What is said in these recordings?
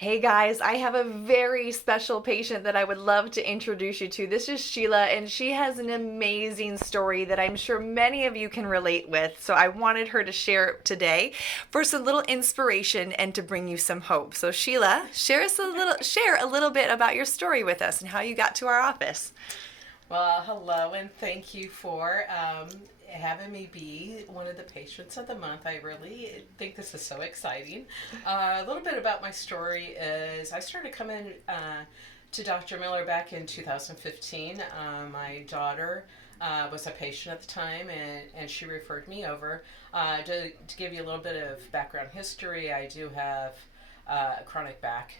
Hey guys, I have a very special patient that I would love to introduce you to. This is Sheila, and she has an amazing story that I'm sure many of you can relate with. So I wanted her to share it today for some little inspiration and to bring you some hope. So Sheila, share a little bit about your story with us and how you got to our office. Well, hello, and thank you for having me be one of the patients of the month. I really think this is so exciting. A little bit about my story is I started coming to Dr. Miller back in 2015. My daughter was a patient at the time, and she referred me over. To give you a little bit of background history, I do have chronic back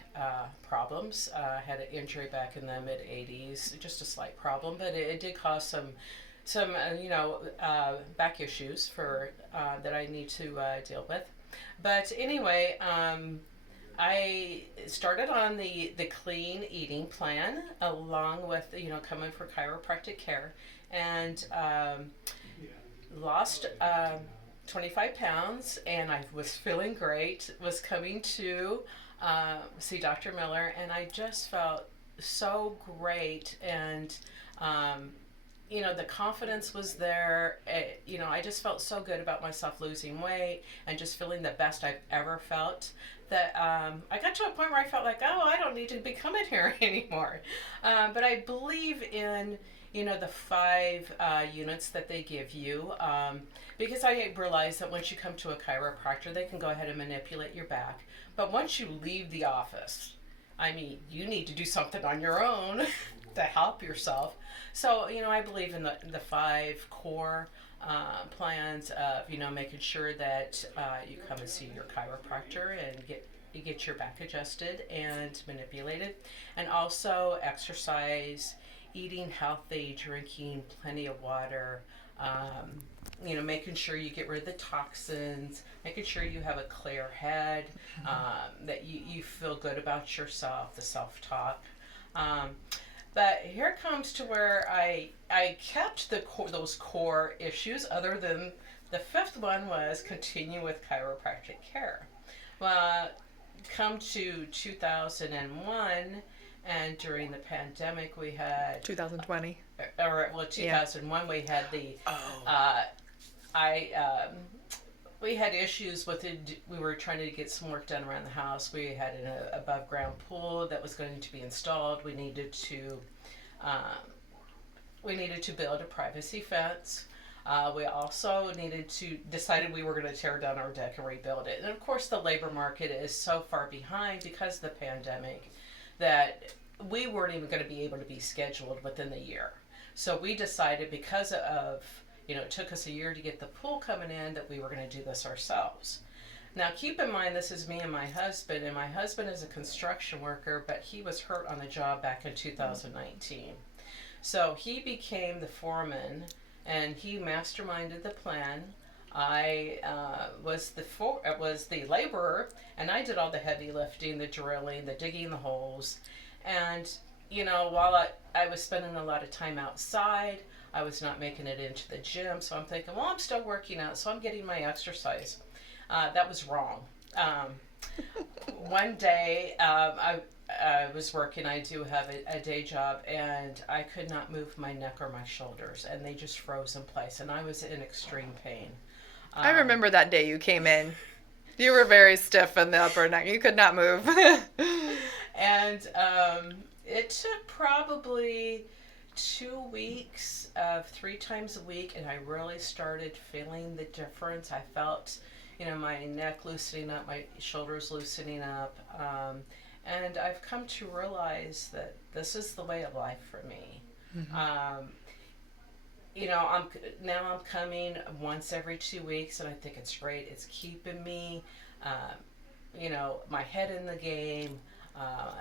problems. Had an injury back in the mid '80s, just a slight problem, but it did cause some back issues for that I need to deal with. But anyway, I started on the clean eating plan along with coming for chiropractic care, and lost 25 pounds, and I was feeling great. Was coming to see Dr. Miller, and I just felt so great, and the confidence was there. I just felt so good about myself losing weight and just feeling the best I've ever felt. That I got to a point where I felt like, oh, I don't need to be coming here anymore. But I believe in the five units that they give you, because I realize that once you come to a chiropractor, they can go ahead and manipulate your back. But once you leave the office, I mean, you need to do something on your own to help yourself. So, I believe in the five core plans of, making sure that you come and see your chiropractor and get your back adjusted and manipulated, and also exercise, eating healthy, drinking plenty of water, making sure you get rid of the toxins, making sure you have a clear head, that you feel good about yourself, the self-talk. But here comes to where I kept those core issues, other than the fifth one was continue with chiropractic care. Well, come to 2001, and during the pandemic we had 2020. or well, Yeah. 2001 we had the Oh. I we had issues with it. We were trying to get some work done around the house. We had an above ground pool that was going to be installed. Um, we needed to build a privacy fence. We also decided we were going to tear down our deck and rebuild it. And of course, the labor market is so far behind because of the pandemic that we weren't even going to be able to be scheduled within the year. So we decided, because of, it took us a year to get the pool coming in, that we were going to do this ourselves. Now, keep in mind, this is me and my husband, is a construction worker, but he was hurt on the job back in 2019. So he became the foreman, and he masterminded the plan. I was the laborer, and I did all the heavy lifting, the drilling, the digging the holes, and while I was spending a lot of time outside, I was not making it into the gym. So I'm thinking, well, I'm still working out, so I'm getting my exercise. That was wrong. One day, I was working. I do have a day job, and I could not move my neck or my shoulders, and they just froze in place, and I was in extreme pain. I Um, remember that day you came in. You were very stiff in the upper neck. You could not move. and it took probably 2 weeks of 3 times a week, and I really started feeling the difference. I felt, my neck loosening up, my shoulders loosening up, and I've come to realize that this is the way of life for me. Um, I'm coming once every 2 weeks, and I think it's great. It's keeping me, my head in the game. Uh,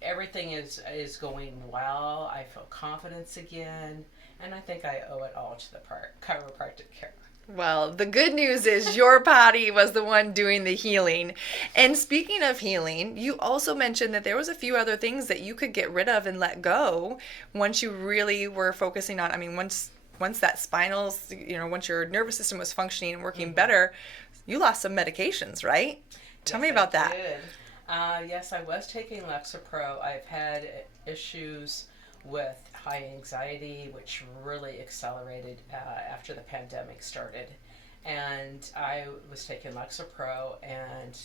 Everything is going well. I feel confidence again, and I think I owe it all to the chiropractic care. Well, the good news is your body was the one doing the healing. And speaking of healing, you also mentioned that there was a few other things that you could get rid of and let go once you really were focusing on, I mean, once that spinal, once your nervous system was functioning and working Mm-hmm. better, you lost some medications, right? Tell me Yes, I about that. did. Yes, I was taking Lexapro. I've had issues with high anxiety, which really accelerated after the pandemic started. And I was taking Lexapro, and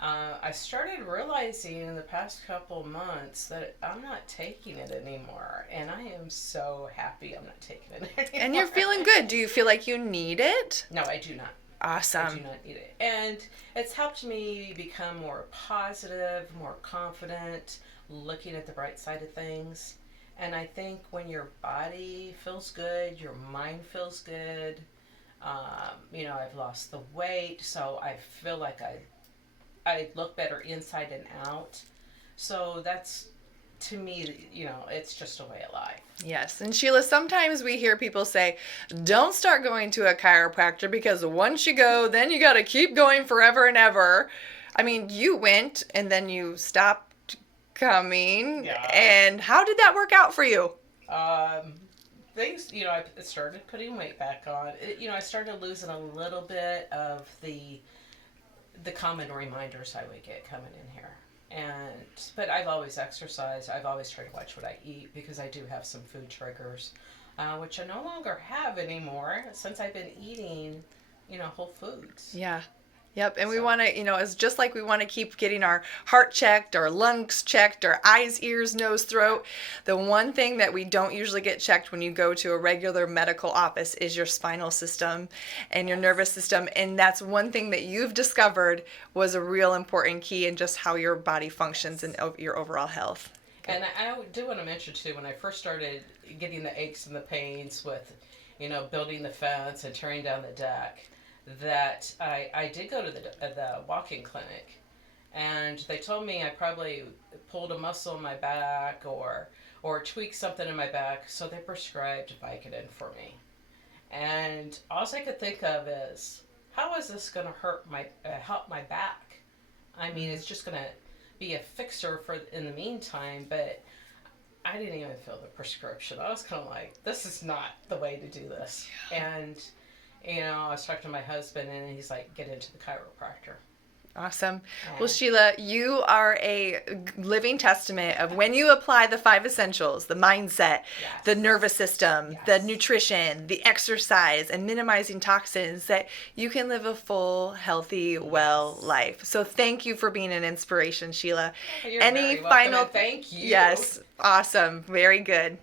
I started realizing in the past couple months that I'm not taking it anymore. And I am so happy I'm not taking it anymore. And you're feeling good. Do you feel like you need it? No, I do not. I do Awesome. not need it. And it's helped me become more positive, more confident, looking at the bright side of things. And I think when your body feels good, your mind feels good. I've lost the weight, so I feel like I look better inside and out. So that's, to me, it's just a way of life. Yes. And Sheila, sometimes we hear people say, don't start going to a chiropractor because once you go, then you got to keep going forever and ever. I mean, you went and then you stopped coming. Yeah. And how did that work out for you? Um, Things, I started putting weight back on. I started losing a little bit of the common reminders I would get coming in here. But I've always exercised. I've always tried to watch what I eat because I do have some food triggers, which I no longer have anymore since I've been eating, whole foods. Yeah. Yep. And we So, want to, it's just like we want to keep getting our heart checked, our lungs checked, our eyes, ears, nose, throat. The one thing that we don't usually get checked when you go to a regular medical office is your spinal system and your nervous system. And that's one thing that you've discovered was a real important key in just how your body functions and your overall health. and I do want to mention too, when I first started getting the aches and the pains with, building the fence and tearing down the deck, that I did go to the walk-in clinic, and they told me I probably pulled a muscle in my back or tweaked something in my back, so they prescribed Vicodin for me. And all I could think of is, how is this going to help my back? I mean, it's just going to be a fixer for in the meantime, but I didn't even fill the prescription. I was kind of like, this is not the way to do this. And I was talking to my husband, and he's like, get into the chiropractor. Awesome. Well, Sheila, you are a living testament of when you apply the 5 essentials, the mindset, Yes. the nervous system, Yes. the nutrition, the exercise, and minimizing toxins, that you can live a full, healthy, well life. So thank you for being an inspiration, Sheila. You're Any very welcome, final and thank you. Yes. Awesome. Very good.